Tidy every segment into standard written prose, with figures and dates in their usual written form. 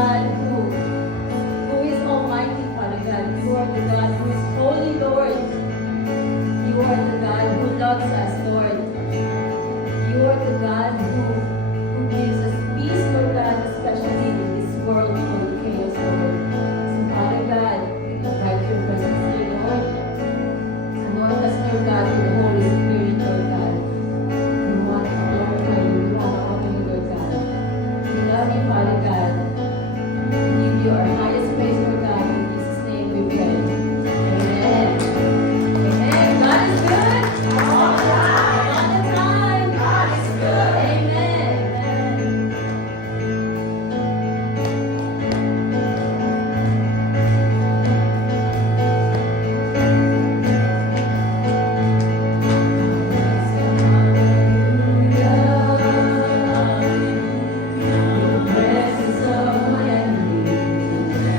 God who is Almighty, Father God. You are the God who is holy, Lord. You are the God who loves us, Lord. You are the God who gives us peace, Lord God, especially in this world full of chaos, Lord. So, Father God, we invite your presence here, Lord. Anoint us, Lord God, with the Holy Spirit, Lord God. We want to glorify you. We want to honor you, Lord God. We love you, Father God. We give you our highest praise, Lord God. In Jesus' name we pray. Amen. Amen. God is good. All the time. God is good. Amen. Hallelujah. In the presence of my enemies.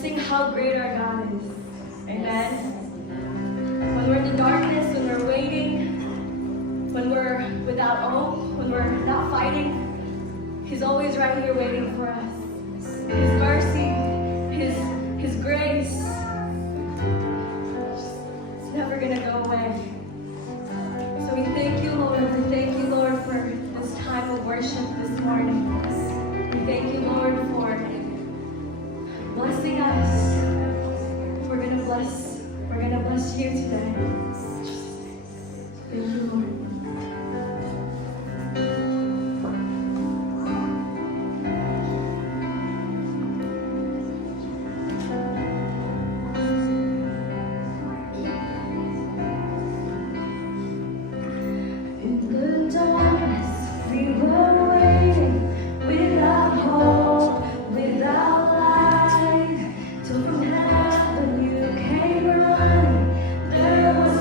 sing how great our God is. Amen. When we're in the darkness, when we're waiting, when we're without hope, when we're not fighting, He's always right here waiting for us. His mercy, His grace, it's never gonna go away. So we thank you, Lord. We thank you, Lord, for this time of worship this morning. We thank you, Lord, for blessing us. We're gonna bless you today. Thank you, Lord. In the darkness, we were waiting, without hope, without light. Till from heaven you came running. There was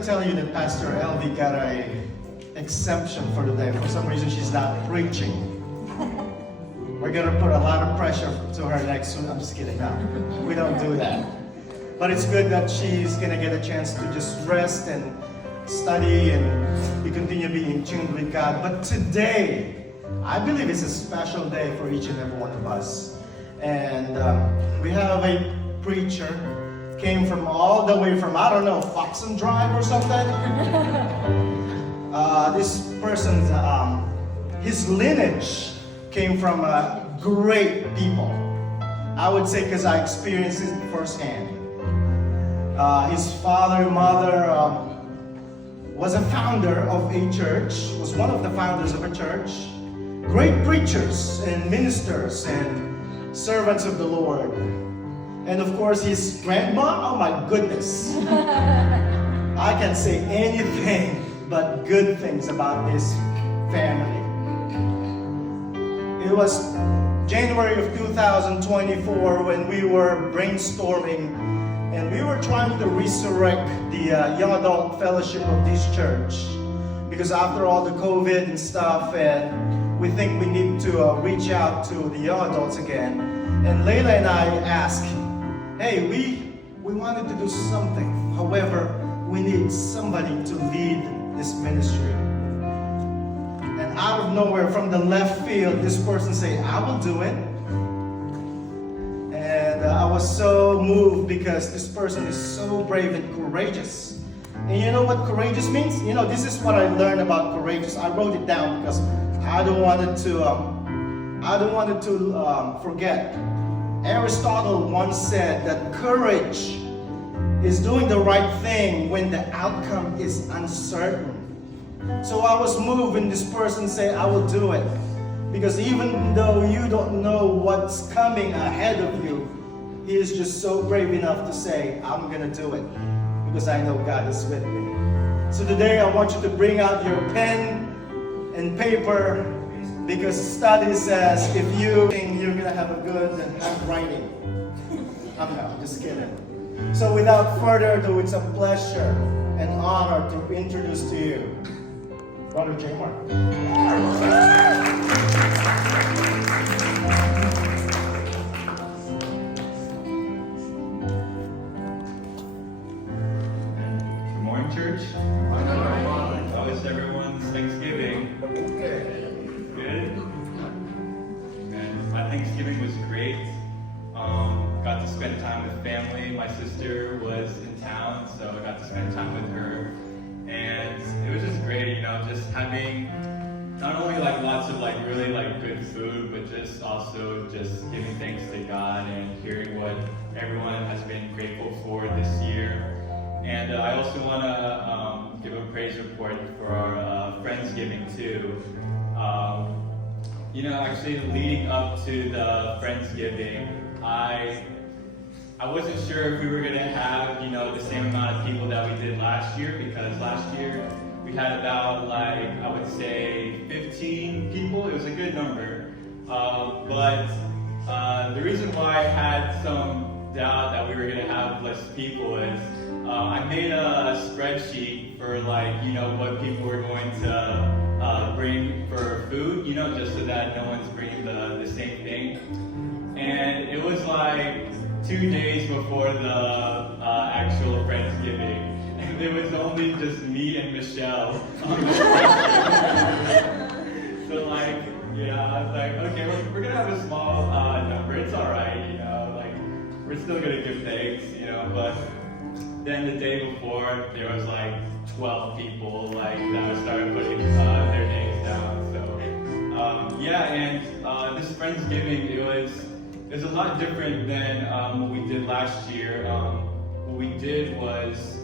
to tell you that Pastor Elvie got a exemption for today. For some reason, she's not preaching. We're going to put a lot of pressure to her next week. I'm just kidding. No, we don't do that. But it's good that she's going to get a chance to just rest and study and we continue being in tune with God. But today, I believe it's a special day for each and every one of us. And we have a preacher, came from all the way from, I don't know, Foxen Drive or something. This person's, his lineage came from great people. I would say because I experienced it firsthand. His father and mother was a founder of a church, was one of the founders of a church. Great preachers and ministers and servants of the Lord. And of course, his grandma, oh my goodness. I can't say anything but good things about this family. It was January of 2024 when we were brainstorming and we were trying to resurrect the young adult fellowship of this church. Because after all the COVID and stuff, and we think we need to reach out to the young adults again. And Layla and I asked, hey, we wanted to do something. However, we need somebody to lead this ministry. And out of nowhere, from the left field, this person said, I will do it. And I was so moved because this person is so brave and courageous. And you know what courageous means? You know, this is what I learned about courageous. I wrote it down because I don't want it to forget. Aristotle once said that courage is doing the right thing when the outcome is uncertain. So I was moved when this person said, I will do it. Because even though you don't know what's coming ahead of you, he is just so brave enough to say, I'm going to do it. Because I know God is with me. So today I want you to bring out your pen and paper, because study says if you're going to have a good handwriting. I'm not, just kidding. So without further ado, it's a pleasure and honor to introduce to you Brother J. Mark. Good morning, church. How is everyone's Thanksgiving? Good? And my Thanksgiving was great. Got to spend time with family. My sister was in town, so I got to spend time with her. And it was just great, you know, just having not only like lots of like really like good food, but just also just giving thanks to God and hearing what everyone has been grateful for this year. And I also want to give a praise report for our Friendsgiving too. You know, actually leading up to the Friendsgiving, I wasn't sure if we were gonna have, you know, the same amount of people that we did last year, because last year we had about like, I would say 15 people. It was a good number. But the reason why I had some doubt that we were gonna have less people is I made a spreadsheet for like, you know, what people were going to bring for food, you know, just so that no one's bringing the same thing. And it was like 2 days before the actual Friendsgiving, and it was only just me and Michelle. So like, yeah, I was like, okay, we're gonna have a small number. It's all right, you know, like we're still gonna give thanks, you know. But then the day before, there was like 12 people like that started putting their names down. So yeah, and this Friendsgiving, it was a lot different than what we did last year. What we did was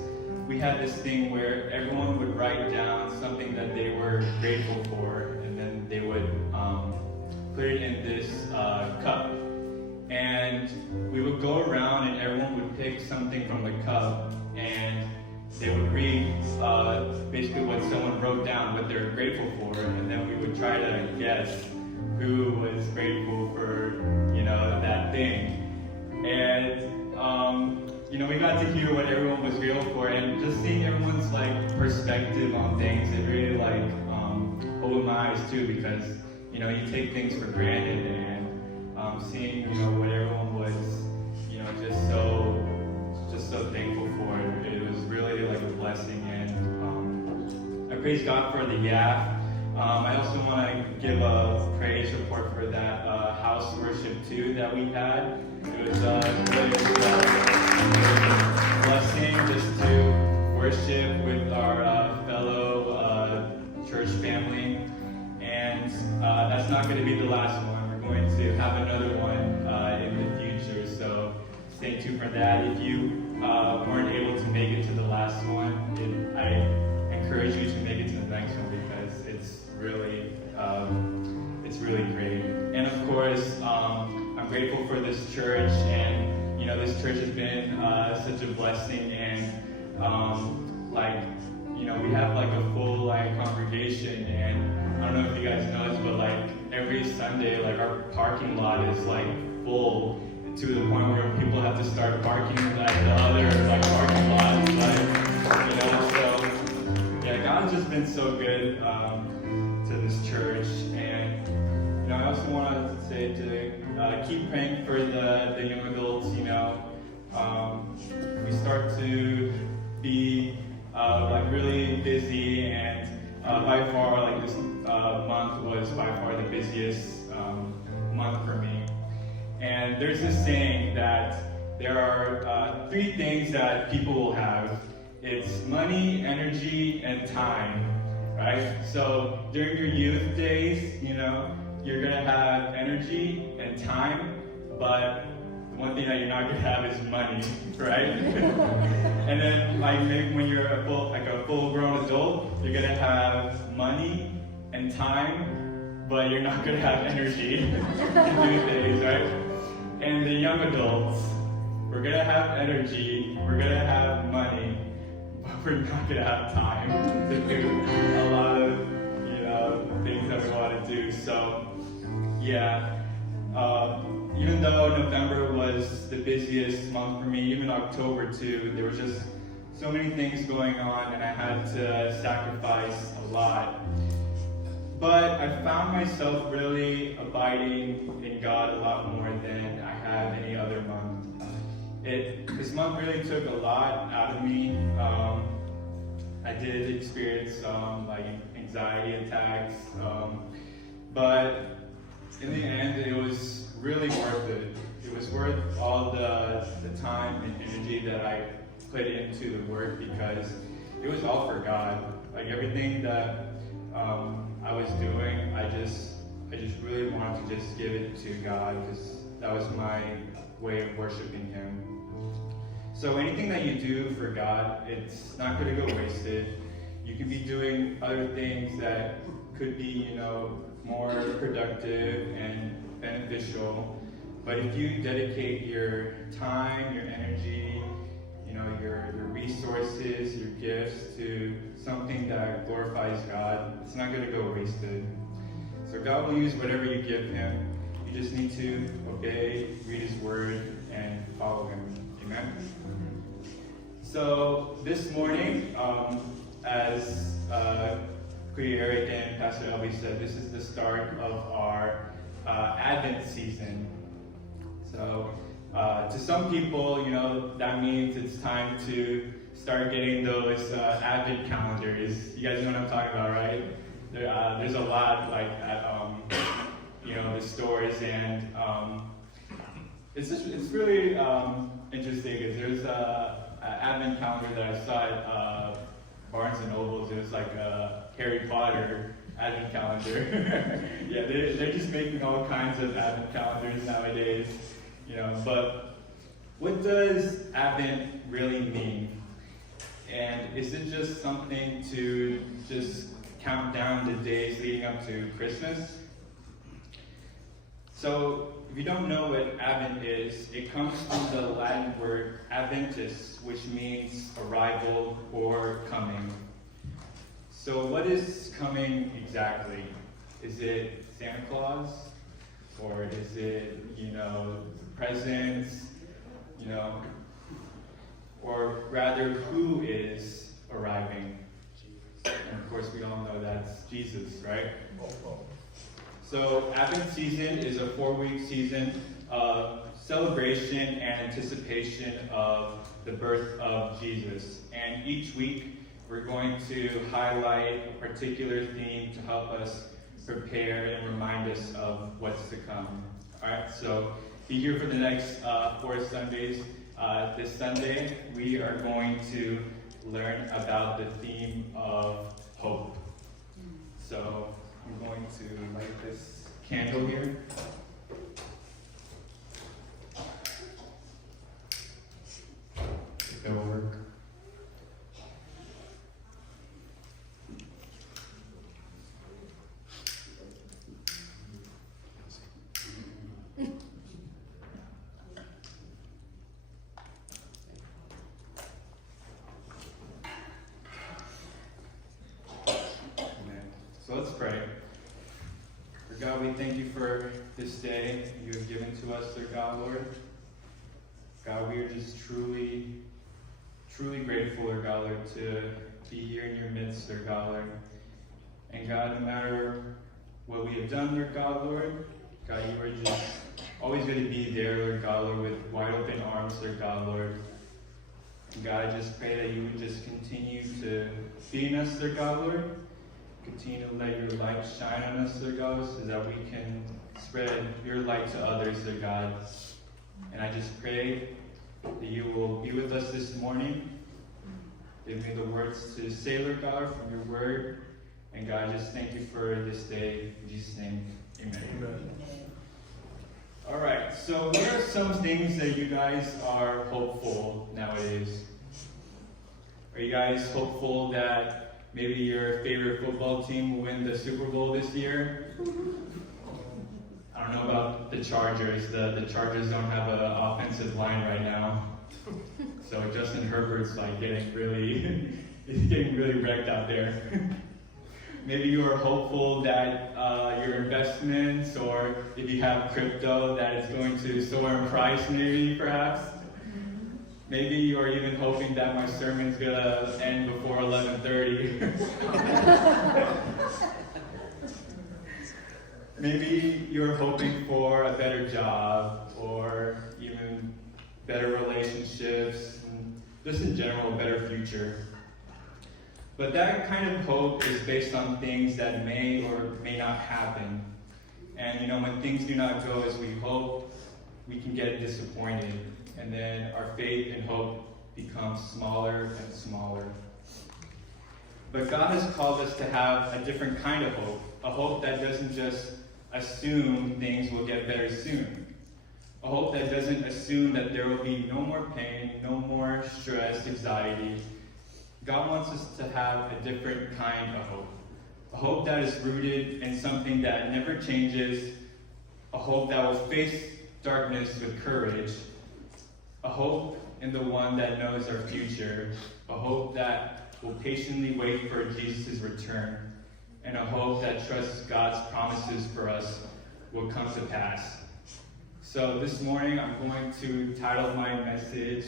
we had this thing where everyone would write down something that they were grateful for, and then they would put it in this cup. And we would go around and everyone would pick something from the cup, and they would read basically what someone wrote down, what they're grateful for, and then we would try to guess who was grateful for, you know, that thing. And we got to hear what everyone was grateful for, and just seeing everyone's like perspective on things, it really like opened my eyes too, because you take things for granted, and seeing what everyone was just so thankful for it. It was really like a blessing, and I praise God for the YAF. I also want to give a praise report for that house worship too that we had. It was really a blessing just to worship with our fellow church family, and that's not going to be the last one. We're going to have another one in the future, so stay tuned for that. If you weren't able to make it to the last one, I encourage you to make it to the next one, because it's really great. And of course, I'm grateful for this church, and this church has been such a blessing, and we have like a full congregation, and I don't know if you guys know this, but like every Sunday, like our parking lot is like full to the point where people have to start parking at the other parking lots, so yeah, God has just been so good to this church. And I also wanted to say to keep praying for the young adults. We start to be really busy, and by far this month was by far the busiest month for me. And there's this saying that there are 3 things that people will have. It's money, energy, and time, right? So during your youth days, you're gonna have energy and time, but the one thing that you're not gonna have is money, right? And then maybe when you're a full-grown adult, you're gonna have money and time, but you're not gonna have energy to do things, right? And the young adults, we're gonna have energy, we're gonna have money, but we're not gonna have time to do a lot of things that we want to do. So yeah, even though November was the busiest month for me, even October too, there was just so many things going on, and I had to sacrifice a lot. But I found myself really abiding in God a lot more than I have any other month. This month really took a lot out of me. I did experience some anxiety attacks, but in the end, it was really worth it. It was worth all the time and energy that I put into the work, because it was all for God. Everything that I was doing, I just really wanted to just give it to God, because that was my way of worshiping Him. So anything that you do for God, it's not going to go wasted. You can be doing other things that could be, more productive and beneficial. But if you dedicate your time, your energy, your resources, your gifts to something that glorifies God, it's not going to go wasted. So God will use whatever you give Him. You just need to obey, read His Word, and follow Him. Amen? So this morning, as Kuya Eric and Pastor Elby said, this is the start of our Advent season. So to some people, that means it's time to start getting those Advent calendars. You guys know what I'm talking about, right? There's a lot at the stores, and it's really interesting. Because there's an Advent calendar that I saw at Barnes and Nobles. It was like a Harry Potter Advent calendar. Yeah, they're just making all kinds of Advent calendars nowadays. But what does Advent really mean? And is it just something to just count down the days leading up to Christmas? So, if you don't know what Advent is, it comes from the Latin word Adventus, which means arrival or coming. So what is coming exactly? Is it Santa Claus? Or is it, presents? or rather, who is arriving? And of course, we all know that's Jesus, right? So Advent season is a 4-week season of celebration and anticipation of the birth of Jesus. And each week, we're going to highlight a particular theme to help us prepare and remind us of what's to come. All right, so be here for the next 4 Sundays. This Sunday, we are going to learn about the theme of hope. So I'm going to light this candle here. If that will work. So let's pray. For God, we thank you for this day you have given to us, dear God, Lord. God, we are just truly grateful, Lord God, Lord, to be here in your midst, Lord God, Lord. And God, no matter what we have done, Lord God, Lord, God, you are just always going to be there, Lord God, Lord, with wide open arms, Lord God, Lord. And God, I just pray that you would just continue to be in us, Lord God, Lord. Continue to let your light shine on us, Lord God, so that we can spread your light to others, Lord God. And I just pray that you will be with us this morning. Give me the words to say, Lord God, from your word. And God, I just thank you for this day. In Jesus' name, amen. Amen. All right, so what are some things that you guys are hopeful nowadays? Are you guys hopeful that maybe your favorite football team will win the Super Bowl this year? I don't know about the Chargers. The Chargers don't have an offensive line right now. So Justin Herbert's like getting really wrecked out there. Maybe you are hopeful that your investments, or if you have crypto, that it's going to soar in price, maybe, perhaps. Maybe you're even hoping that my sermon's gonna end before 11:30. Maybe you're hoping for a better job, or even better relationships, and just in general, a better future. But that kind of hope is based on things that may or may not happen. And when things do not go as we hope, we can get disappointed. And then our faith and hope becomes smaller and smaller. But God has called us to have a different kind of hope. A hope that doesn't just assume things will get better soon. A hope that doesn't assume that there will be no more pain, no more stress, anxiety. God wants us to have a different kind of hope. A hope that is rooted in something that never changes. A hope that will face darkness with courage. A hope in the one that knows our future. A hope that will patiently wait for Jesus' return. And a hope that trusts God's promises for us will come to pass. So this morning I'm going to title my message,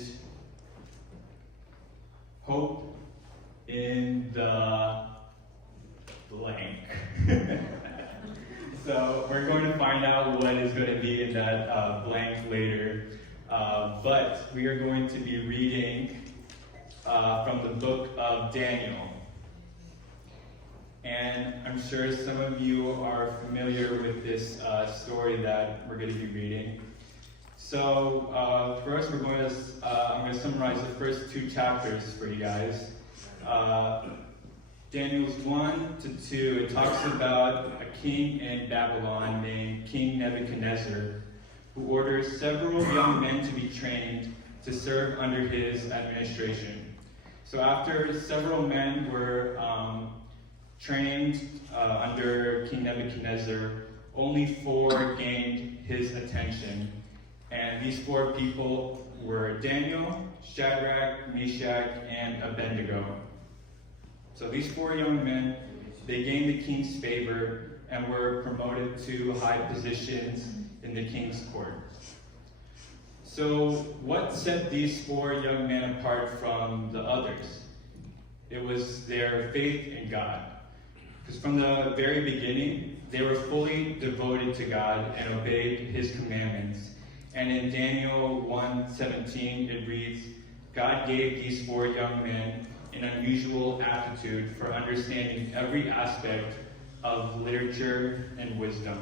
Hope in the blank. So we're going to find out what is going to be in that blank later. But we are going to be reading from the book of Daniel. And I'm sure some of you are familiar with this story that we're going to be reading. So first I'm going to summarize the first 2 chapters for you guys. Daniel's 1 to 2, it talks about a king in Babylon named King Nebuchadnezzar, who orders several young men to be trained to serve under his administration. So after several men were trained under King Nebuchadnezzar, only 4 gained his attention. And these 4 people were Daniel, Shadrach, Meshach, and Abednego. So these 4 young men, they gained the king's favor and were promoted to high positions in the king's court. So what set these 4 young men apart from the others? It was their faith in God. Because from the very beginning, they were fully devoted to God and obeyed his commandments. And in Daniel 1:17, it reads, God gave these 4 young men an unusual aptitude for understanding every aspect of literature and wisdom.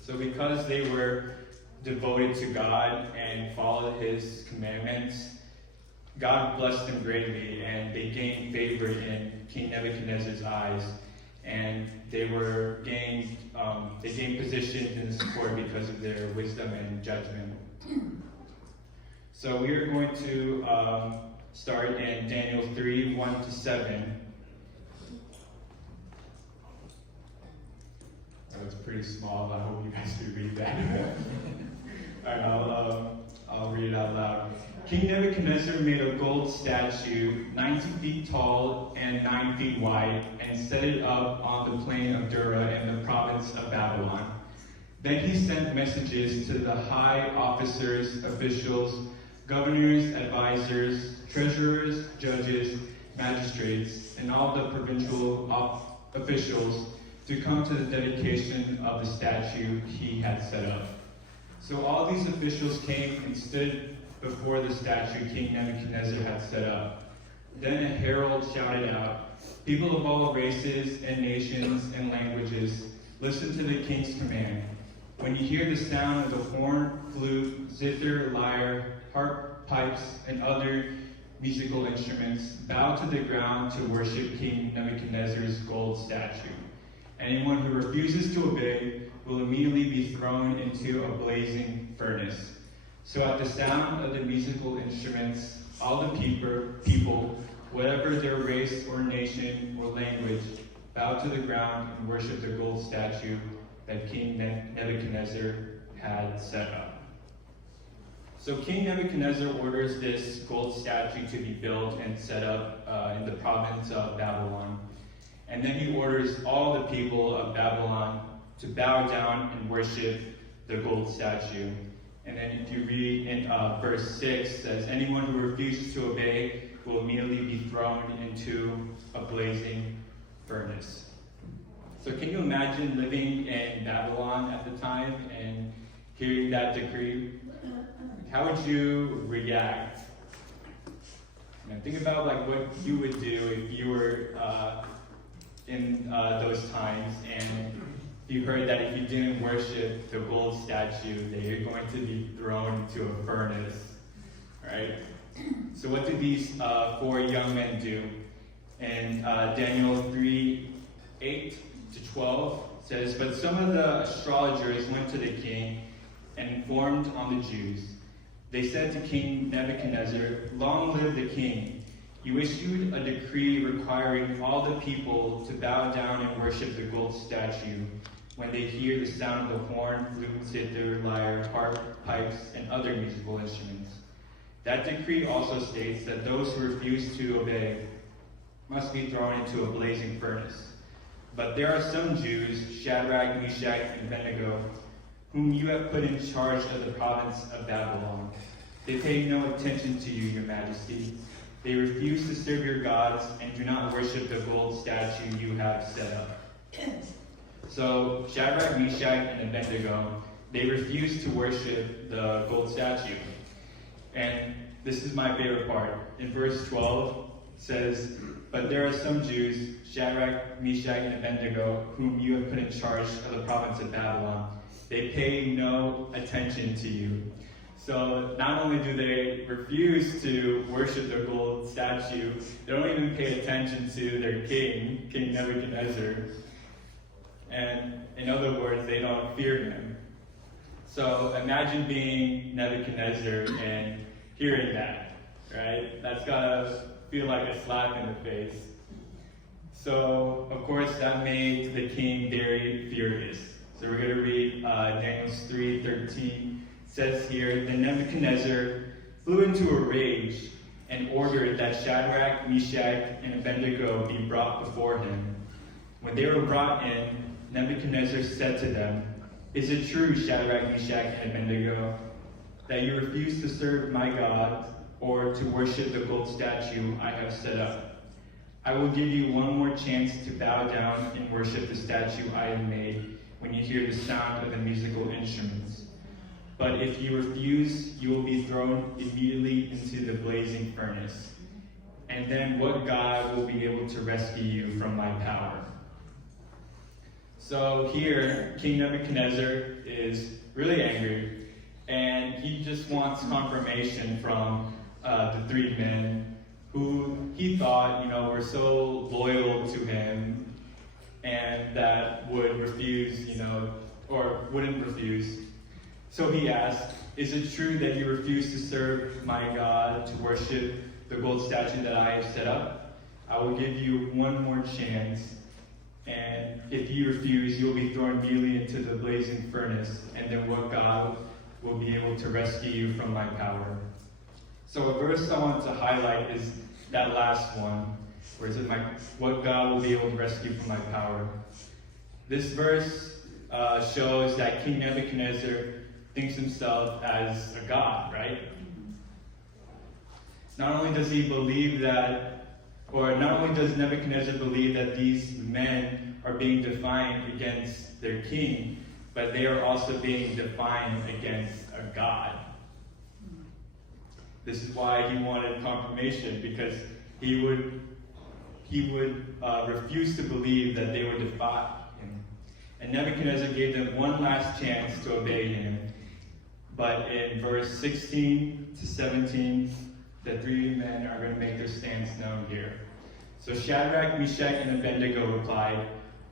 So because they were devoted to God and followed his commandments, God blessed them greatly, and they gained favor in King Nebuchadnezzar's eyes, and they gained positions in his court because of their wisdom and judgment. So we are going to start in Daniel 3:1-7. That was pretty small, but I hope you guys could read that. All right, I'll read it out loud. King Nebuchadnezzar made a gold statue 90 feet tall and 9 feet wide and set it up on the plain of Dura in the province of Babylon. Then he sent messages to the high officers, officials, governors, advisors, treasurers, judges, magistrates, and all the provincial officials to come to the dedication of the statue he had set up. So all these officials came and stood before the statue King Nebuchadnezzar had set up. Then a herald shouted out, "People of all races and nations and languages, listen to the king's command. When you hear the sound of the horn, flute, zither, lyre, harp, pipes, and other musical instruments, bow to the ground to worship King Nebuchadnezzar's gold statue. Anyone who refuses to obey will immediately be thrown into a blazing furnace." So at the sound of the musical instruments, all the people, whatever their race or nation or language, bowed to the ground and worshiped the gold statue that King Nebuchadnezzar had set up. So King Nebuchadnezzar orders this gold statue to be built and set up in the province of Babylon. And then he orders all the people of Babylon to bow down and worship the gold statue. And then if you read in verse 6, it says, anyone who refuses to obey will immediately be thrown into a blazing furnace. So can you imagine living in Babylon at the time and hearing that decree? How would you react? Think about what you would do if you were in those times and you heard that if you didn't worship the gold statue, that you're going to be thrown into a furnace, right? So what did these 4 young men do? And Daniel 3:8-12 says, "But some of the astrologers went to the king and informed on the Jews. They said to King Nebuchadnezzar, 'Long live the king. You issued a decree requiring all the people to bow down and worship the gold statue when they hear the sound of the horn, flute, zither, lyre, harp, pipes, and other musical instruments. That decree also states that those who refuse to obey must be thrown into a blazing furnace. But there are some Jews, Shadrach, Meshach, and Abednego, whom you have put in charge of the province of Babylon. They pay no attention to you, your majesty. They refuse to serve your gods and do not worship the gold statue you have set up.'" So Shadrach, Meshach, and Abednego, they refused to worship the gold statue. And this is my favorite part. In verse 12, it says, "But there are some Jews, Shadrach, Meshach, and Abednego, whom you have put in charge of the province of Babylon. They pay no attention to you." So not only do they refuse to worship the gold statue, they don't even pay attention to their king, King Nebuchadnezzar. And in other words, they don't fear him. So imagine being Nebuchadnezzar and hearing that, right? That's gotta feel like a slap in the face. So, of course, that made the king very furious. So we're gonna read Daniel 3:13. It says here, "Then Nebuchadnezzar flew into a rage and ordered that Shadrach, Meshach, and Abednego be brought before him. When they were brought in, Nebuchadnezzar said to them, 'Is it true, Shadrach, Meshach, and Abednego, that you refuse to serve my God or to worship the gold statue I have set up. I will give you one more chance to bow down and worship the statue I have made when you hear the sound of the musical instruments. But if you refuse, you will be thrown immediately into the blazing furnace. And then what God will be able to rescue you from my power? So here, King Nebuchadnezzar is really angry, and he just wants confirmation from the three men who he thought, were so loyal to him and that would refuse, or wouldn't refuse. So he asked, is it true that you refuse to serve my God, to worship the gold statue that I have set up? I will give you one more chance, and if you refuse, you will be thrown immediately into the blazing furnace, and then what God will be able to rescue you from my power. So a verse I want to highlight is that last one, where it says, what God will be able to rescue from my power. This verse shows that King Nebuchadnezzar thinks himself as a god, right? Not only does he believe that, or not only does Nebuchadnezzar believe that these men are being defiant against their king, but they are also being defiant against a god. This is why he wanted confirmation, because he would refuse to believe that they would defy him. And Nebuchadnezzar gave them one last chance to obey him. But in verse 16 to 17, the three men are going to make their stance known here. So Shadrach, Meshach, and Abednego replied,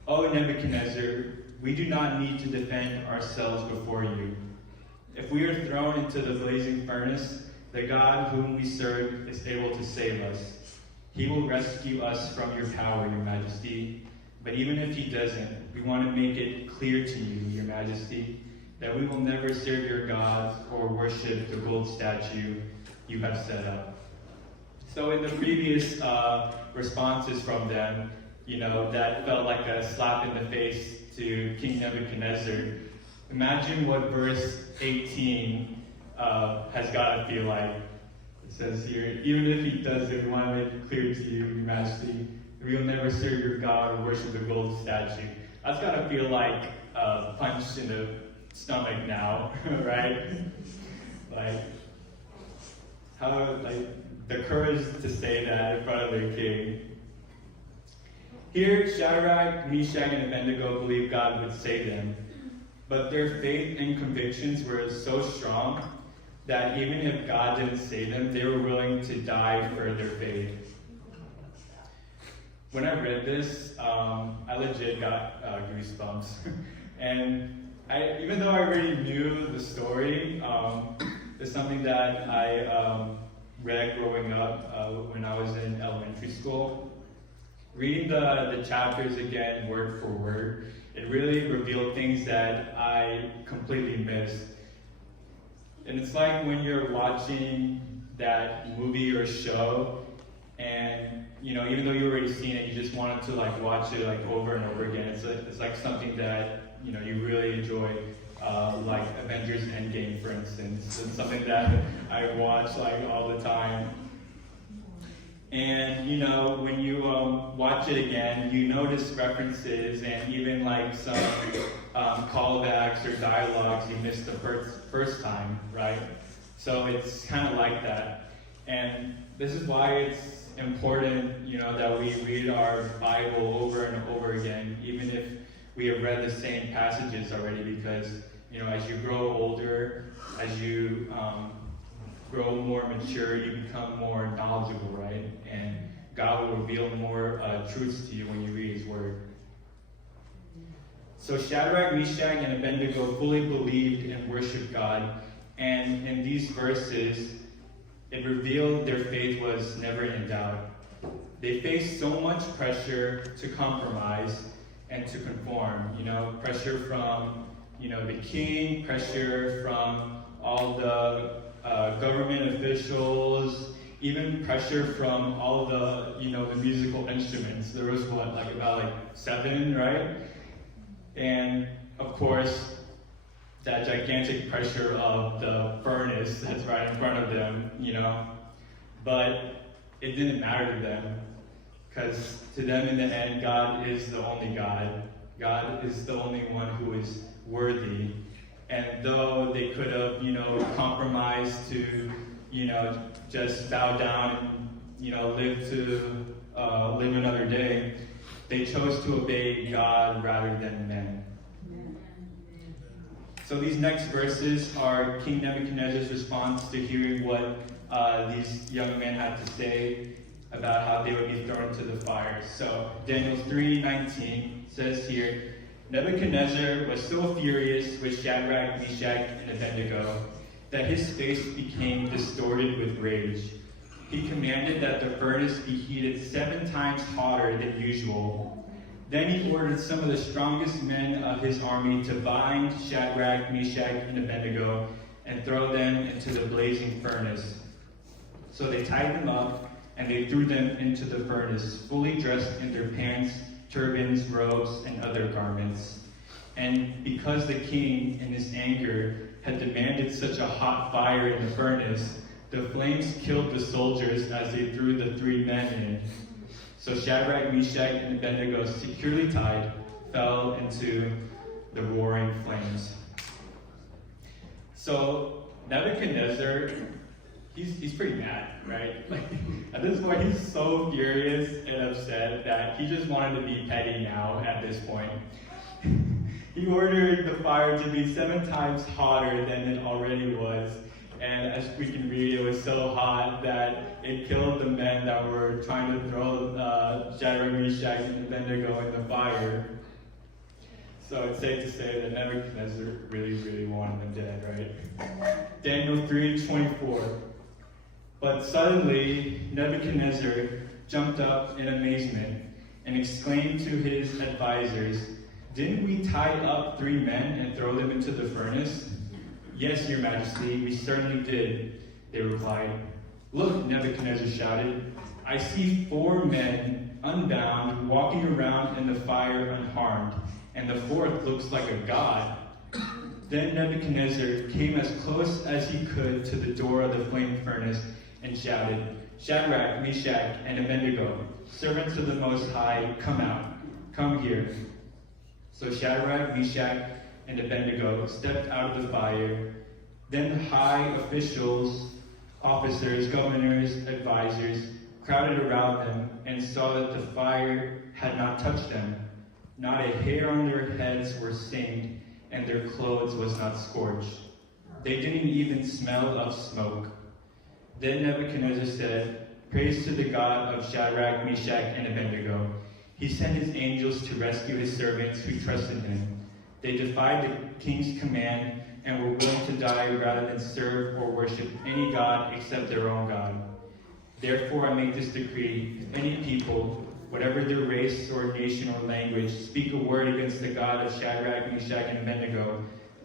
O Nebuchadnezzar, we do not need to defend ourselves before you. If we are thrown into the blazing furnace, the God whom we serve is able to save us. He will rescue us from your power, your majesty. But even if he doesn't, we want to make it clear to you, your majesty, that we will never serve your gods or worship the gold statue you have set up. So in the previous responses from them, that felt like a slap in the face to King Nebuchadnezzar. Imagine what verse 18 has got to feel like. It says here, even if he does it, we want to make it clear to you, your majesty, we will never serve your God or worship the gold statue. That's got to feel like a punch in the stomach now, right? The courage to say that in front of their king. Here, Shadrach, Meshach, and Abednego believed God would save them, but their faith and convictions were so strong that even if God didn't save them, they were willing to die for their faith. When I read this, I legit got goosebumps. And even though I already knew the story, it's something that I read growing up when I was in elementary school. Reading the chapters again, word for word, it really revealed things that I completely missed. And it's like when you're watching that movie or show, and even though you already seen it, you just wanted to watch it over and over again. It's like something that you really enjoy, like Avengers Endgame, for instance. It's something that I watch all the time. And when you watch it again, you notice references and even some callbacks or dialogues you missed the first time, right? So it's kind of like that. And this is why it's important, that we read our Bible over and over again, even if we have read the same passages already, because as you grow older, as you grow more mature, you become more knowledgeable, right? And God will reveal more truths to you when you read His Word. So Shadrach, Meshach, and Abednego fully believed and worshiped God, and in these verses, it revealed their faith was never in doubt. They faced so much pressure to compromise and to conform. Pressure from the king, pressure from all the government officials, even pressure from all the the musical instruments. There was about 7, right? And of course, that gigantic pressure of the furnace that's right in front of them, But it didn't matter to them, because to them in the end, God is the only God. God is the only one who is worthy. And though they could have, compromised to, just bow down and, live another day, they chose to obey God rather than men. So these next verses are King Nebuchadnezzar's response to hearing what these young men had to say about how they would be thrown into the fire. So Daniel 3:19 says here, Nebuchadnezzar was so furious with Shadrach, Meshach, and Abednego that his face became distorted with rage. He commanded that the furnace be heated 7 times hotter than usual. Then he ordered some of the strongest men of his army to bind Shadrach, Meshach, and Abednego and throw them into the blazing furnace. So they tied them up and they threw them into the furnace, fully dressed in their pants, turbans, robes, and other garments. And because the king, in his anger, had demanded such a hot fire in the furnace, the flames killed the soldiers as they threw the 3 men in. So Shadrach, Meshach, and Abednego, securely tied, fell into the roaring flames. So Nebuchadnezzar, he's pretty mad, right? Like, at this point, he's so furious and upset that he just wanted to be petty now at this point. He ordered the fire to be 7 times hotter than it already was. And as we can read, it was so hot that it killed the men that were trying to throw Shadrach, Meshach, and Abednego in the fire. So it's safe to say that Nebuchadnezzar really, really wanted them dead, right? Daniel 3:24. But suddenly Nebuchadnezzar jumped up in amazement and exclaimed to his advisors, "Didn't we tie up 3 men and throw them into the furnace?" "Yes, your majesty, we certainly did," they replied. "Look," Nebuchadnezzar shouted, "I see 4 men unbound walking around in the fire unharmed, and the 4th looks like a god." Then Nebuchadnezzar came as close as he could to the door of the flame furnace and shouted, "Shadrach, Meshach, and Abednego, servants of the Most High, come out, come here." So Shadrach, Meshach, and Abednego stepped out of the fire. Then the high officials, officers, governors, advisors crowded around them and saw that the fire had not touched them. Not a hair on their heads were singed, and their clothes was not scorched. They didn't even smell of smoke. Then Nebuchadnezzar said, "Praise to the God of Shadrach, Meshach, and Abednego. He sent his angels to rescue his servants who trusted him. They defied the king's command and were willing to die rather than serve or worship any god except their own God. Therefore I make this decree, if any people, whatever their race or nation or language, speak a word against the God of Shadrach, Meshach, and Abednego,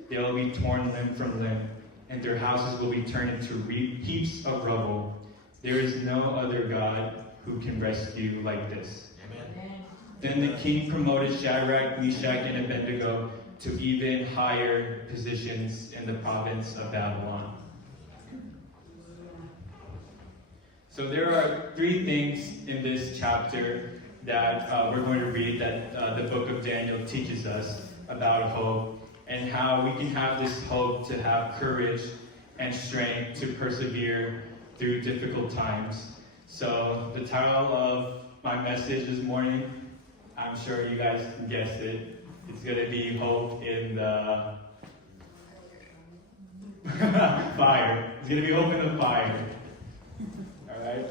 they will be torn limb from limb, and their houses will be turned into heaps of rubble. There is no other God who can rescue like this." Amen. Then the king promoted Shadrach, Meshach, and Abednego to even higher positions in the province of Babylon. So there are 3 things in this chapter that we're going to read that the book of Daniel teaches us about hope and how we can have this hope to have courage and strength to persevere through difficult times. So the title of my message this morning, I'm sure you guys guessed it. It's going to be hope in the fire. It's going to be hope in the fire. Alright?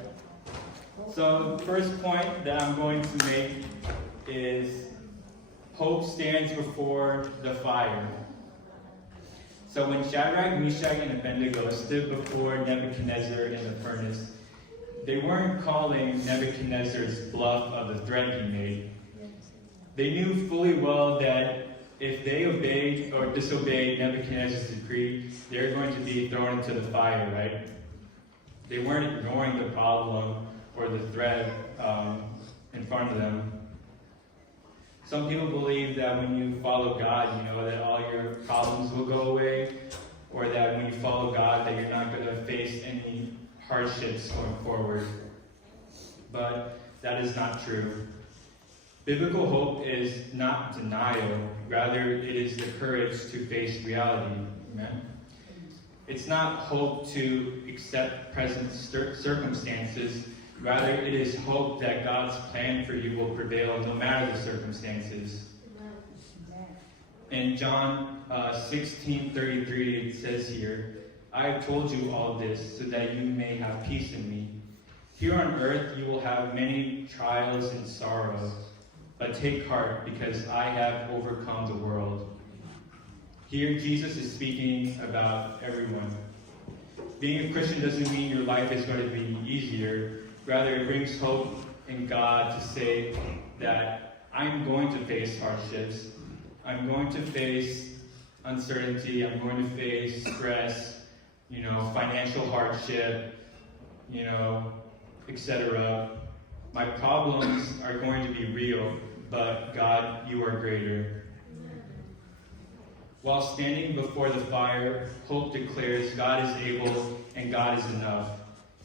So the first point that I'm going to make is hope stands before the fire. So when Shadrach, Meshach, and Abednego stood before Nebuchadnezzar in the furnace, they weren't calling Nebuchadnezzar's bluff of the threat he made. They knew fully well that if they obeyed or disobeyed Nebuchadnezzar's decree, they're going to be thrown into the fire, right? They weren't ignoring the problem or the threat in front of them. Some people believe that when you follow God, that all your problems will go away, or that when you follow God that you're not going to face any hardships going forward. But that is not true. Biblical hope is not denial, rather it is the courage to face reality. Amen? It's not hope to accept present circumstances, rather it is hope that God's plan for you will prevail no matter the circumstances. In John 16:33 it says here, I have told you all this so that you may have peace in me. Here on earth you will have many trials and sorrows, but take heart because I have overcome the world. Here Jesus is speaking about everyone. Being a Christian doesn't mean your life is going to be easier. Rather, it brings hope in God to say that I'm going to face hardships. I'm going to face uncertainty. I'm going to face stress, financial hardship, etc. My problems are going to be real, but God, you are greater. While standing before the fire, hope declares God is able and God is enough.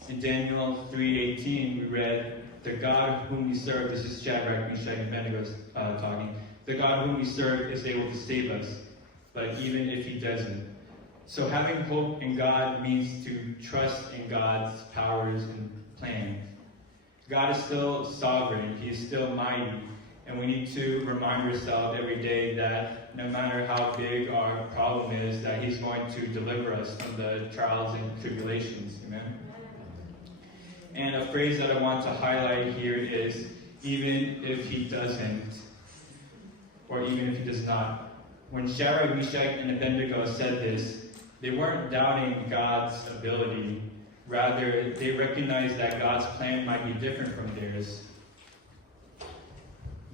In Daniel 3:18, we read, the God whom we serve, this is Shadrach, Meshach, and Abednego talking, the God whom we serve is able to save us, but even if he doesn't. So having hope in God means to trust in God's powers and plans. God is still sovereign, he is still mighty, and we need to remind ourselves every day that no matter how big our problem is, that he's going to deliver us from the trials and tribulations. Amen? And a phrase that I want to highlight here is, even if he doesn't, or even if he does not. When Shadrach, Meshach, and Abednego said this, they weren't doubting God's ability. Rather, they recognized that God's plan might be different from theirs.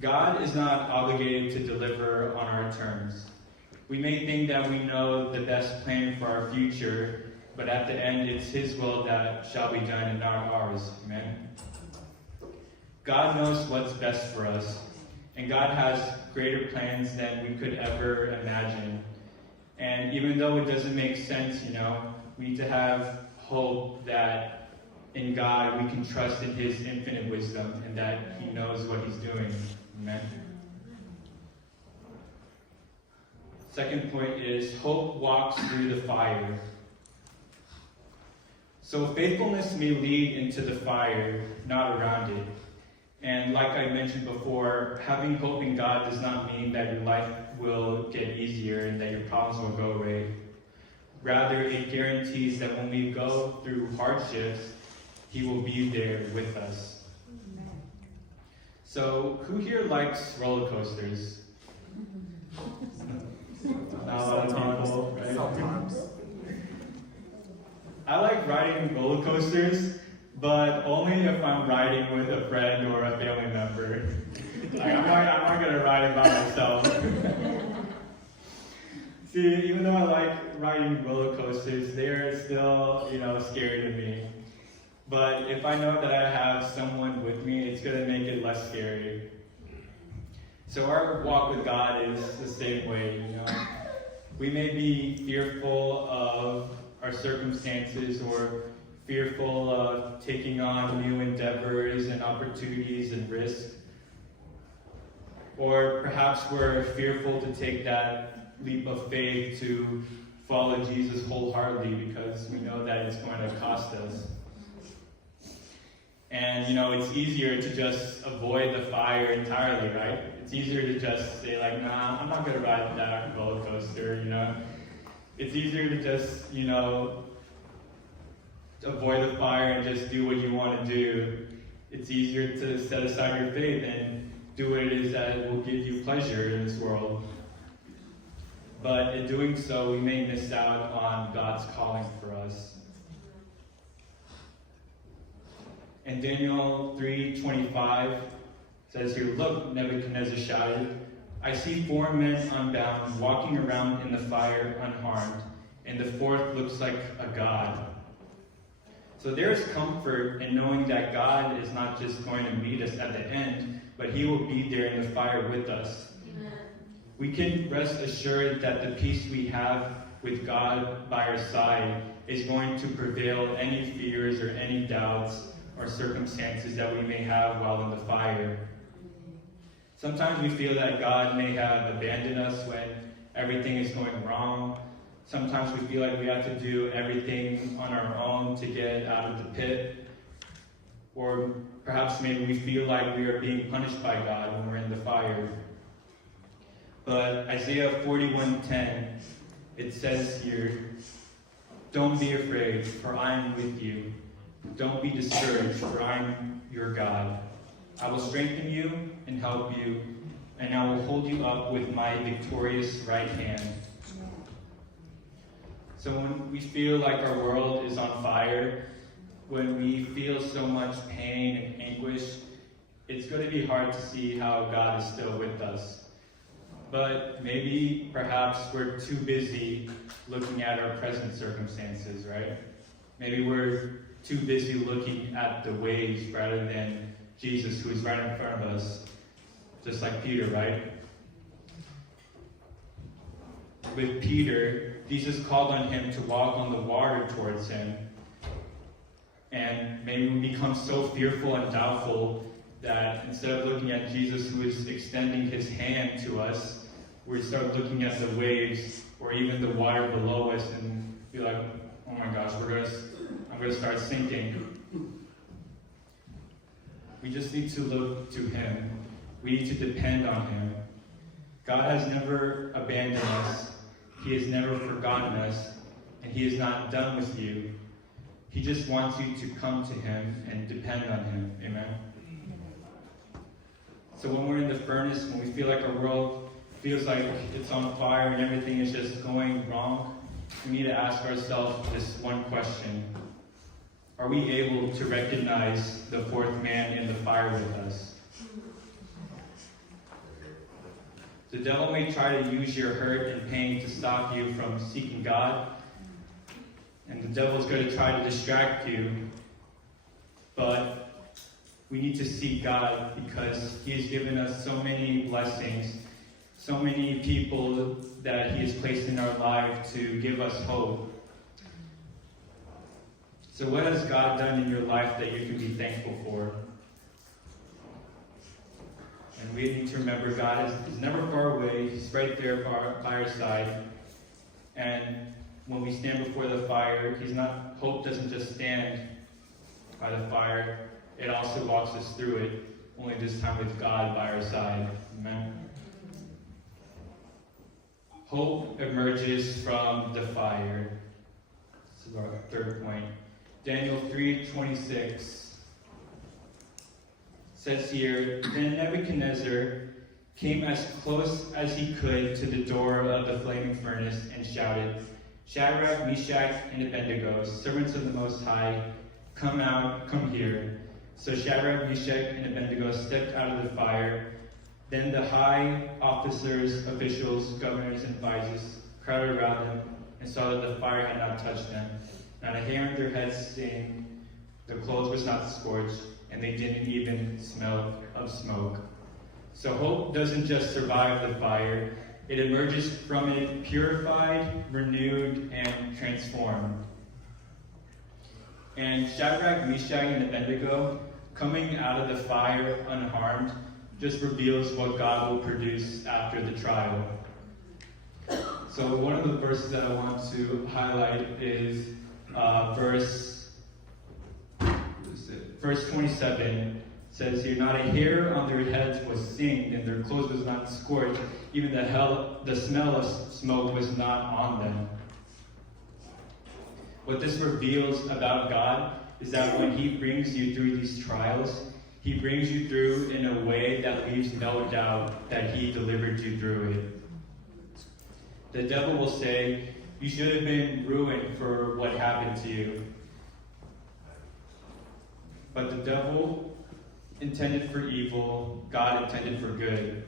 God is not obligated to deliver on our terms. We may think that we know the best plan for our future, but at the end, it's his will that shall be done and not ours. Amen? God knows what's best for us, and God has greater plans than we could ever imagine. And even though it doesn't make sense, we need to have hope that in God we can trust in his infinite wisdom and that he knows what he's doing. Amen? Second point is hope walks through the fire. So faithfulness may lead into the fire, not around it. And like I mentioned before, having hope in God does not mean that your life will get easier and that your problems will go away. Rather, it guarantees that when we go through hardships, he will be there with us. So, who here likes roller coasters? People, right? Sometimes. I like riding roller coasters, but only if I'm riding with a friend or a family member. I'm not gonna ride it by myself. See, even though I like riding roller coasters, they're still, scary to me. But if I know that I have someone with me, it's gonna make it less scary. So our walk with God is the same way, We may be fearful of our circumstances or fearful of taking on new endeavors and opportunities and risks. Or perhaps we're fearful to take that leap of faith to follow Jesus wholeheartedly because we know that it's going to cost us. And, it's easier to just avoid the fire entirely, right? It's easier to just say, nah, I'm not going to ride that roller coaster, It's easier to just, avoid the fire and just do what you want to do. It's easier to set aside your faith and do what it is that will give you pleasure in this world. But in doing so, we may miss out on God's calling for us. In Daniel 3:25 says here, look, Nebuchadnezzar shouted, I see 4 men unbound, walking around in the fire unharmed, and the fourth looks like a god. So there is comfort in knowing that God is not just going to meet us at the end, but he will be there in the fire with us. Amen. we can rest assured that the peace we have with God by our side is going to prevail any fears or any doubts or circumstances that we may have while in the fire. Sometimes we feel that God may have abandoned us when everything is going wrong. Sometimes we feel like we have to do everything on our own to get out of the pit. Or perhaps maybe we feel like we are being punished by God when we're in the fire. But Isaiah 41:10, it says here, "Don't be afraid, for I am with you. Don't be discouraged, for I am your God. I will strengthen you and help you, and I will hold you up with my victorious right hand." So when we feel like our world is on fire, when we feel so much pain and anguish, it's going to be hard to see how God is still with us. But maybe, perhaps, we're too busy looking at our present circumstances, right? Maybe we're too busy looking at the waves rather than Jesus, who is right in front of us, just like Peter, right? With Peter, Jesus called on him to walk on the water towards him. And maybe we become so fearful and doubtful that instead of looking at Jesus, who is extending his hand to us, we start looking at the waves or even the water below us and be like, oh my gosh, I'm going to start sinking. We just need to look to him. We need to depend on him. God has never abandoned us. He has never forgotten us. And he is not done with you. He just wants you to come to him and depend on him. Amen? So when we're in the furnace, when we feel like our world feels like it's on fire and everything is just going wrong, we need to ask ourselves this one question. Are we able to recognize the fourth man in the fire with us? The devil may try to use your hurt and pain to stop you from seeking God, and the devil is going to try to distract you, but we need to seek God because he has given us so many blessings, so many people that he has placed in our life to give us hope. So what has God done in your life that you can be thankful for? And we need to remember God is never far away. He's right there by our side. And when we stand before the fire, hope doesn't just stand by the fire. It also walks us through it, only this time with God by our side. Amen. Hope emerges from the fire. This is our third point. Daniel 3:26 says here, "Then Nebuchadnezzar came as close as he could to the door of the flaming furnace and shouted, 'Shadrach, Meshach, and Abednego, servants of the Most High, come out, come here.' So Shadrach, Meshach, and Abednego stepped out of the fire. Then the high officers, officials, governors, and vices crowded around them and saw that the fire had not touched them. Not a hair on their heads stained, their clothes was not scorched, and they didn't even smell of smoke." So hope doesn't just survive the fire, it emerges from it purified, renewed, and transformed. And Shadrach, Meshach, and Abednego, coming out of the fire unharmed, just reveals what God will produce after the trial. So one of the verses that I want to highlight is verse 27. Says here, "Not a hair on their heads was singed, and their clothes was not scorched. Even the smell of smoke was not on them." What this reveals about God is that when he brings you through these trials, he brings you through in a way that leaves no doubt that he delivered you through it. The devil will say, "You should have been ruined for what happened to you." But the devil intended for evil, God intended for good.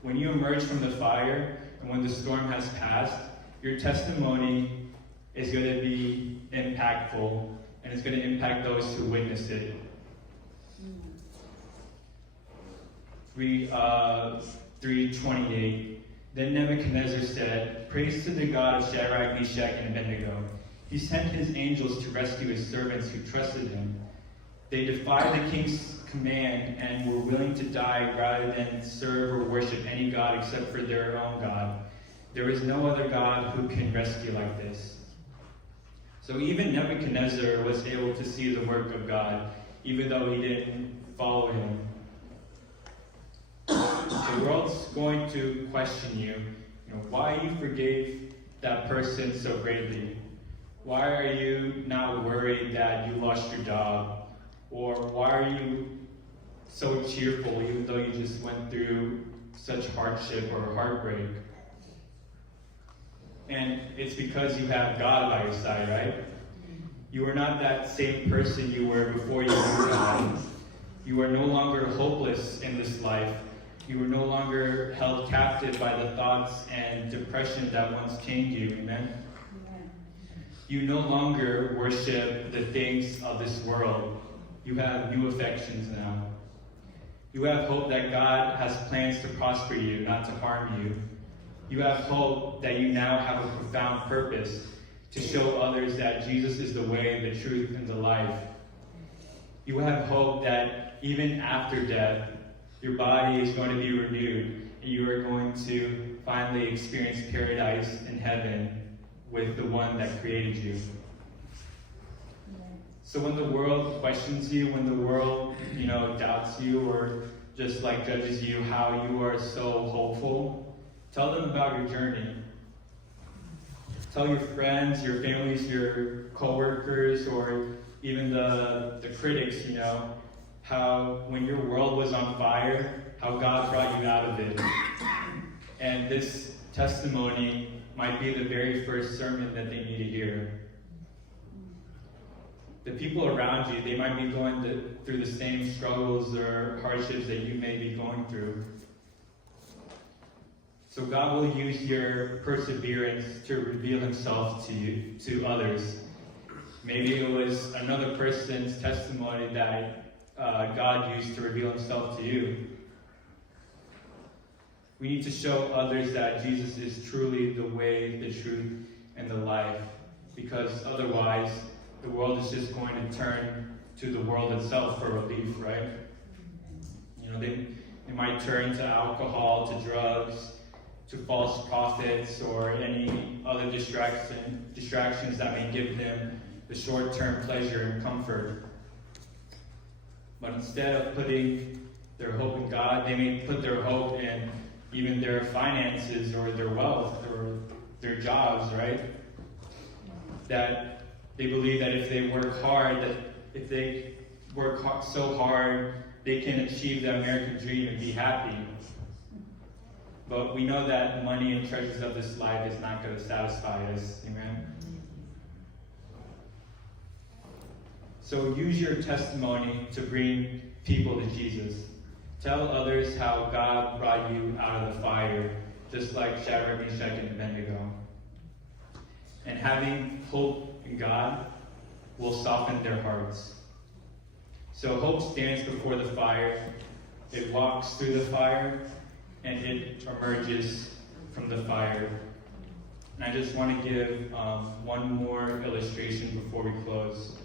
When you emerge from the fire and when the storm has passed, your testimony is going to be impactful and it's going to impact those who witness it. 3:28. Then Nebuchadnezzar said, "Praise to the God of Shadrach, Meshach, and Abednego. He sent his angels to rescue his servants who trusted him. They defied the king's command and were willing to die rather than serve or worship any god except for their own God. There is no other God who can rescue like this." So even Nebuchadnezzar was able to see the work of God, even though he didn't follow him. The world's going to question you, why you forgave that person so greatly. Why are you not worried that you lost your job? Or why are you so cheerful even though you just went through such hardship or heartbreak? And it's because you have God by your side, right? You are not that same person you were before you knew God. You are no longer hopeless in this life. You are no longer held captive by the thoughts and depression that once chained you, amen? You no longer worship the things of this world. You have new affections now. You have hope that God has plans to prosper you, not to harm you. You have hope that you now have a profound purpose to show others that Jesus is the way, the truth, and the life. You have hope that even after death, your body is going to be renewed, and you are going to finally experience paradise in heaven with the one that created you. So when the world questions you, when the world, doubts you or just like judges you, how you are so hopeful, tell them about your journey. Tell your friends, your families, your co-workers, or even the critics, how when your world was on fire, how God brought you out of it. And this testimony might be the very first sermon that they need to hear. The people around you, they might be going through the same struggles or hardships that you may be going through. So God will use your perseverance to reveal himself to you, to others. Maybe it was another person's testimony that God used to reveal himself to you. We need to show others that Jesus is truly the way, the truth, and the life, because otherwise the world is just going to turn to the world itself for relief, right? They might turn to alcohol, to drugs, to false prophets, or any other distractions that may give them the short-term pleasure and comfort. But instead of putting their hope in God, they may put their hope in even their finances or their wealth or their jobs, right? That they believe that if they work hard, that if they work so hard, they can achieve the American dream and be happy. But we know that money and treasures of this life is not going to satisfy us, amen? So use your testimony to bring people to Jesus. Tell others how God brought you out of the fire, just like Shadrach, Meshach, and Abednego. And having hope in God will soften their hearts. So hope stands before the fire, it walks through the fire, and it emerges from the fire. And I just want to give one more illustration before we close.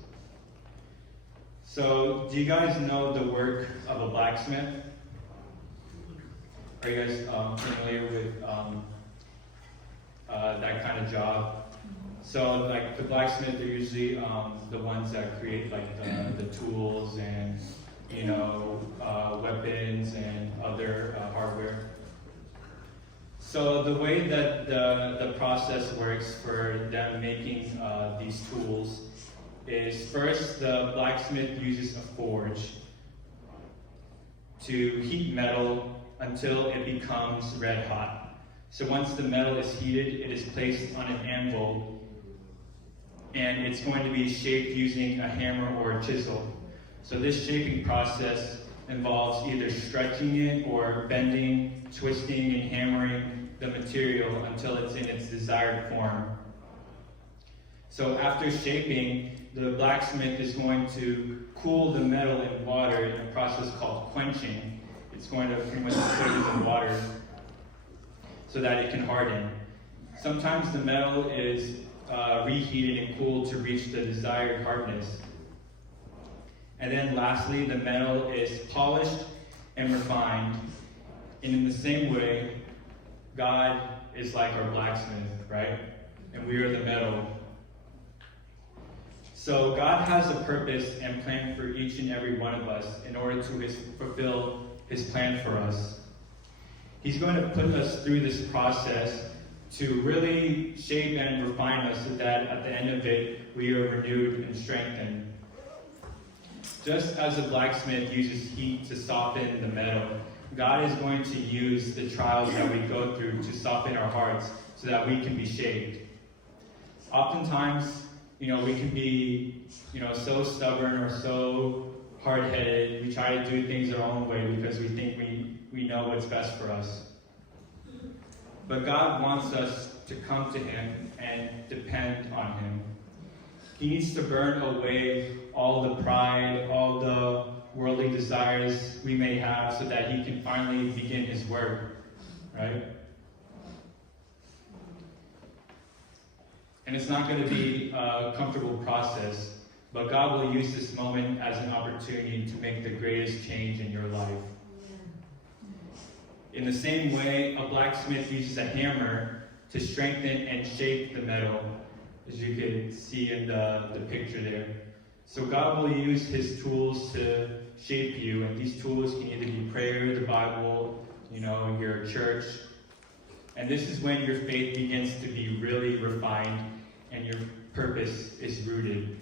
So, do you guys know the work of a blacksmith? Are you guys familiar with that kind of job? So, like the blacksmith, they're usually the ones that create like the tools and weapons and other hardware. So the way that the process works for them making these tools is first the blacksmith uses a forge to heat metal until it becomes red hot. So once the metal is heated, it is placed on an anvil and it's going to be shaped using a hammer or a chisel. So this shaping process involves either stretching it or bending, twisting, and hammering the material until it's in its desired form. So after shaping, the blacksmith is going to cool the metal in water in a process called quenching. It's going to pretty much put it in water so that it can harden. Sometimes the metal is reheated and cooled to reach the desired hardness. And then lastly, the metal is polished and refined. And in the same way, God is like our blacksmith, right? And we are the metal. So God has a purpose and plan for each and every one of us in order to fulfill his plan for us. He's going to put us through this process to really shape and refine us so that at the end of it, we are renewed and strengthened. Just as a blacksmith uses heat to soften the metal, God is going to use the trials that we go through to soften our hearts so that we can be shaped. Oftentimes, we can be, so stubborn or so hard-headed. We try to do things our own way because we think we know what's best for us. But God wants us to come to him and depend on him. He needs to burn away all the pride, all the worldly desires we may have so that he can finally begin his work, right? And it's not going to be a comfortable process, but God will use this moment as an opportunity to make the greatest change in your life. In the same way, a blacksmith uses a hammer to strengthen and shape the metal, as you can see in the picture there. So God will use his tools to shape you, and these tools can either be prayer, the Bible, your church. And this is when your faith begins to be really refined and your purpose is rooted.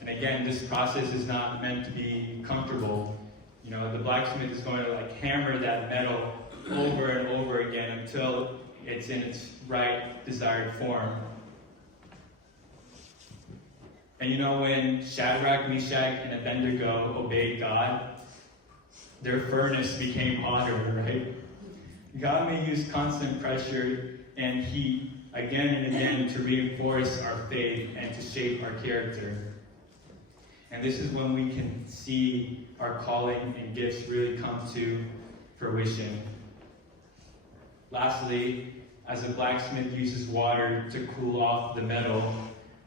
And again, this process is not meant to be comfortable. The blacksmith is going to hammer that metal over and over again until it's in its right desired form. And when Shadrach, Meshach, and Abednego obeyed God, their furnace became hotter, right? God may use constant pressure and heat again and again to reinforce our faith and to shape our character. And this is when we can see our calling and gifts really come to fruition. Lastly, as a blacksmith uses water to cool off the metal,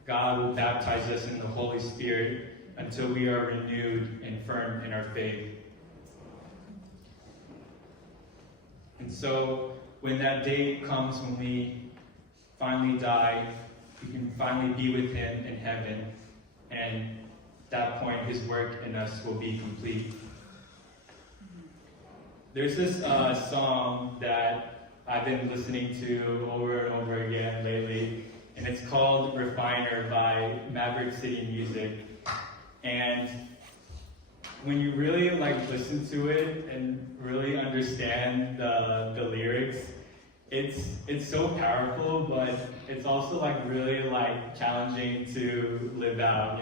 God will baptize us in the Holy Spirit until we are renewed and firm in our faith. And so, when that day comes when we finally die, we can finally be with him in heaven, and at that point his work in us will be complete. There's this song that I've been listening to over and over again lately, and it's called Refiner by Maverick City Music. And when you really listen to it and really understand the lyrics, it's so powerful, but it's also really challenging to live out,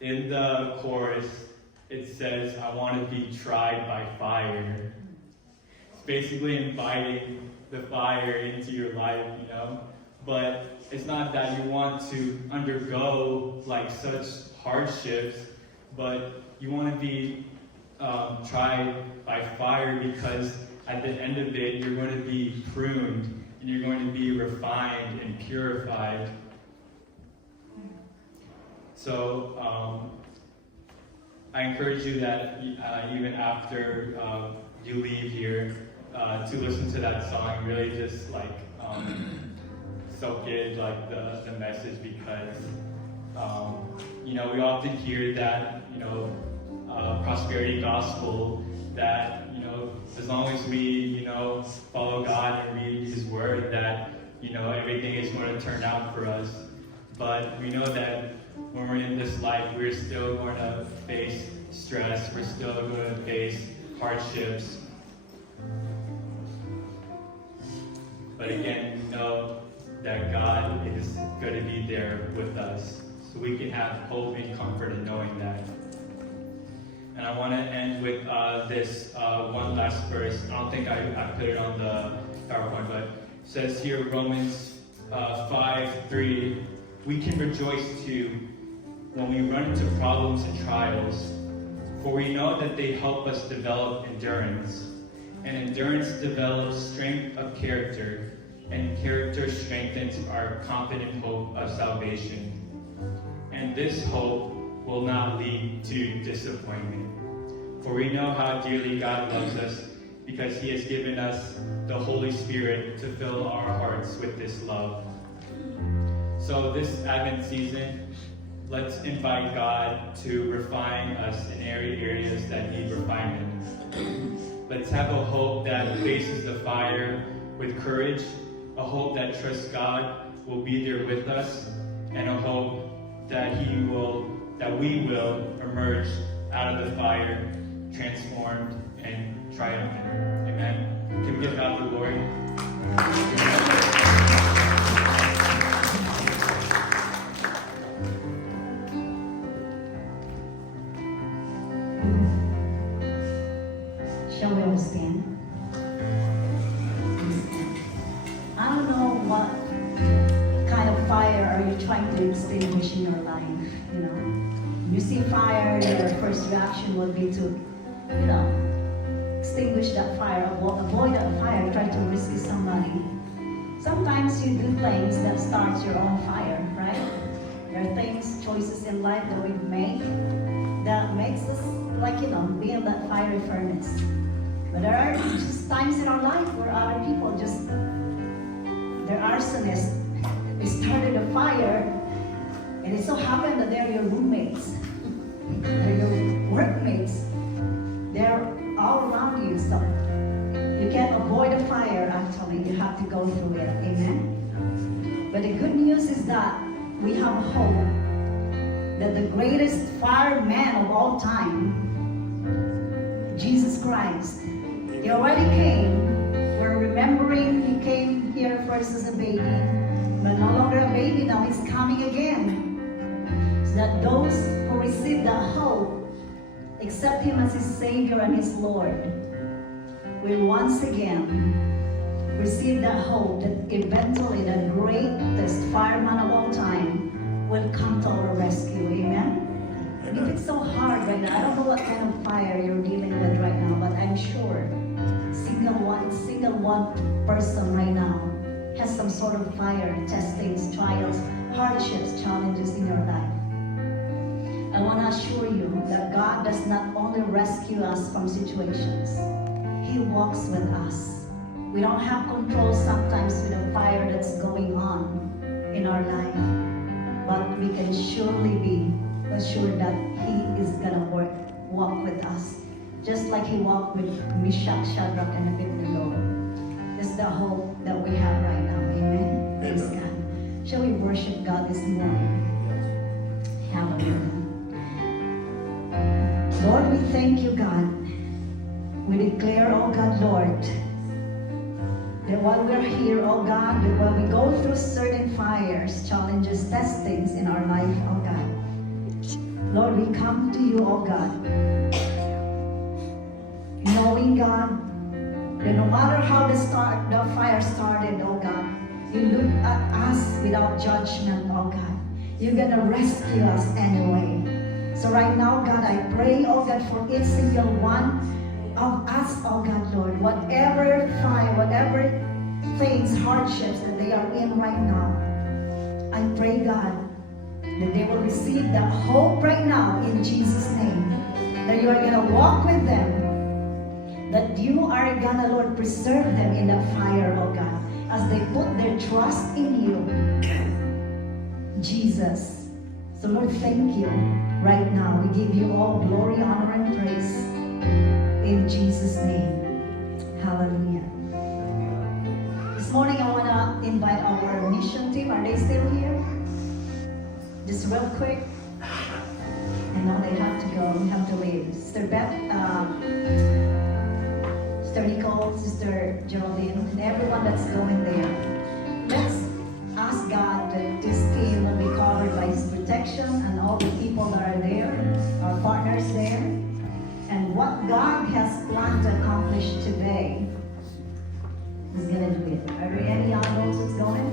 In the chorus, it says, "I want to be tried by fire." It's basically inviting the fire into your life, But it's not that you want to undergo such hardships, but you want to be tried by fire because at the end of it, you're going to be pruned and you're going to be refined and purified. So I encourage you that even after you leave here, to listen to that song, really just soak in the message, because we often hear that prosperity gospel that as long as we follow God and read his word, that everything is going to turn out for us. But we know that when we're in this life, we're still going to face stress, we're still going to face hardships. But again, we know that God is going to be there with us, so we can have hope and comfort in knowing that. And I want to end with this one last verse. I don't think I put it on the PowerPoint, but it says here, Romans 5:3, "We can rejoice too when we run into problems and trials, for we know that they help us develop endurance. and endurance develops strength of character, and character strengthens our confident hope of salvation. And this hope will not lead to disappointment. For we know how dearly God loves us, because He has given us the Holy Spirit to fill our hearts with this love. So this Advent season, let's invite God to refine us in areas that need refinement. Let's have a hope that faces the fire with courage, a hope that trusts God will be there with us, and a hope that we will emerge out of the fire transformed and triumphant. Amen. Can we give God the glory? Shall we all stand? I don't know what kind of fire are you trying to extinguish in your life, you know. When you see fire, your first reaction would be to, you know, extinguish that fire, avoid that fire, try to rescue somebody. Sometimes you do things that starts your own fire, right? There are things, choices in life that we make that makes us, like, you know, be in that fiery furnace. But there are just times in our life where other people just, they're arsonists. They started a fire, and it so happened that they're your roommates. They're your workmates. They're all around you, so you can't avoid a fire, actually. You have to go through it, amen? But the good news is that we have a hope that the greatest fireman of all time, Jesus Christ, He already came. We're remembering He came here first as a baby, but no longer a baby, now He's coming again. So that those who receive that hope, accept Him as His Savior and His Lord, will once again receive that hope that eventually the greatest fireman of all time will come to our rescue. Amen? And if it's so hard right now, I don't know what kind of fire you're dealing with right now, but I'm sure single one person right now has some sort of fire, testings, trials, hardships, challenges in your life. I want to assure you that God does not only rescue us from situations, He walks with us. We don't have control sometimes with the fire that's going on in our life, but we can surely be assured that He is going to walk with us. Just like He walked with Meshach, Shadrach, and Abednego. This is the hope that we have right now. Amen? Praise God. Shall we worship God this morning? Hallelujah. Lord, we thank you, God. We declare, oh God, Lord, that while we're here, oh God, that while we go through certain fires, challenges, testings in our life, oh God, Lord, we come to you, oh God, knowing, God, that no matter how the fire started, oh God, you look at us without judgment, oh God. You're gonna rescue us anyway. So right now, God, I pray, oh God, for each single one of us, oh God, Lord, whatever fire, whatever things, hardships that they are in right now, I pray, God, that they will receive that hope right now in Jesus' name, that you are gonna walk with them, that you are gonna, Lord, preserve them in that fire, oh God, as they put their trust in you, Jesus. So Lord, thank you right now. We give you all glory, honor, and praise in Jesus' name. Hallelujah. This morning I want to invite our mission team. Are they still here? Just real quick. And now they have to go. We have to leave. Sister Beth, Sister Nicole, Sister Geraldine, and everyone that's going there. Let's ask God that this team will be covered by His protection and all the people that are there, our partners there, and what God has planned to accomplish today. He's gonna do it. Are there any adults who's going?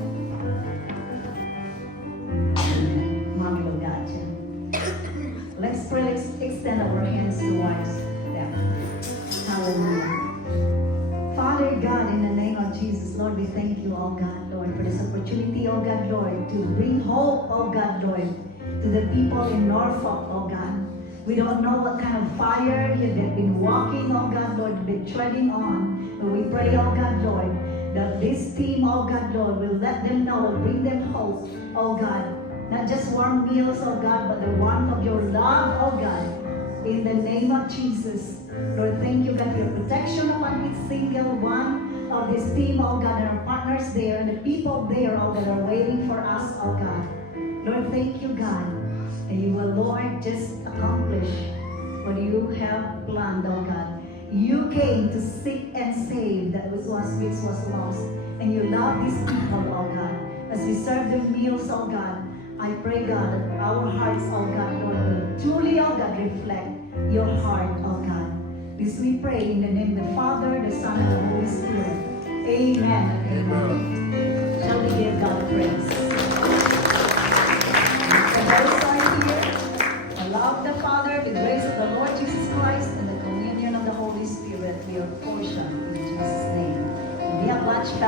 Mommy will got you. Let's pray. Let's extend our hands towards them. Hallelujah. oh God, Lord, for this opportunity, oh God, Lord, to bring hope, oh God, Lord, to the people in Norfolk, oh God. We don't know what kind of fire they've been walking, oh God, Lord, been treading on. But we pray, oh God, Lord, that this team, oh God, Lord, will let them know, bring them hope, oh God. Not just warm meals, oh God, but the warmth of your love, oh God. In the name of Jesus. Lord, thank you, God, for your protection upon each single one of this team, oh God, and our partners there, and the people there, oh, that are waiting for us, oh God. Lord, thank you, God. And you will, Lord, just accomplish what you have planned, oh God. You came to seek and save that which was lost. And you love these people, oh God. As we serve their meals, oh God, I pray, God, that our hearts, oh God, Lord, will truly, oh God, reflect your heart, oh God. This we pray in the name of the Father, the Son, and the Holy Spirit. Amen. Amen. Shall we give God praise? The those are here, the love of the Father, the grace of the Lord Jesus Christ, and the communion of the Holy Spirit be your portion in Jesus' name. We have watched